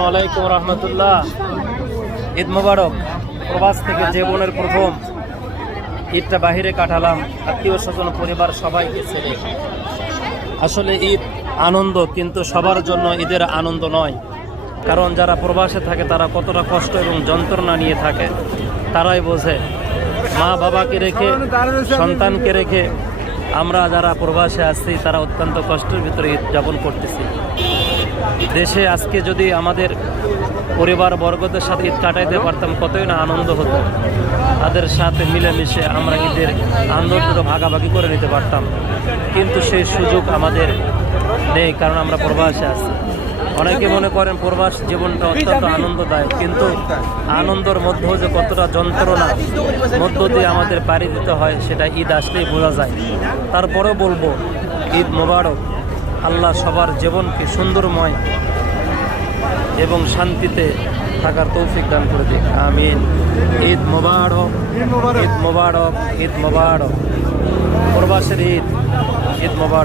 ওয়ালাইকুম রহমতুল্লাহ। ঈদ মোবারক। প্রবাস থেকে জীবনের প্রথম ঈদটা বাহিরে কাটালাম, আত্মীয় স্বজন পরিবার সবাইকে ছেড়ে। আসলে ঈদ আনন্দ, কিন্তু সবার জন্য ঈদের আনন্দ নয়। কারণ যারা প্রবাসে থাকে তারা কতটা কষ্ট এবং যন্ত্রণা নিয়ে থাকে তারাই বোঝে। মা বাবাকে রেখে, সন্তানকে রেখে আমরা যারা প্রবাসে আসছি তারা অত্যন্ত কষ্টের ভিতরে ঈদ যাপন করতেছি। দেশে আজকে যদি আমাদের পরিবার বর্গদের সাথে ঈদ কাটাইতে পারতাম, কতই না আনন্দ হতো। তাদের সাথে মিলেমিশে আমরা ঈদের আনন্দটা ভাগাভাগি করে নিতে পারতাম, কিন্তু সেই সুযোগ আমাদের নেই, কারণ আমরা প্রবাসে আছি। অনেকে মনে করেন প্রবাস জীবনটা অত্যন্ত আনন্দদায়ক, কিন্তু আনন্দের মধ্যেও যে কতটা যন্ত্রণা মধ্য দিয়ে আমাদের পাড়ি দিতে হয় সেটা ঈদ আসলেই বোঝা যায়। তারপরেও বলবো ঈদ মোবারক। আল্লাহ সবার জীবনকে সুন্দরময় এবং শান্তিতে থাকার তৌফিক দান করে দিক, আমিন। ঈদ মোবারক, ঈদ মোবারক, ঈদ মোবারক। প্রবাসের ঈদ, ঈদ মোবারক।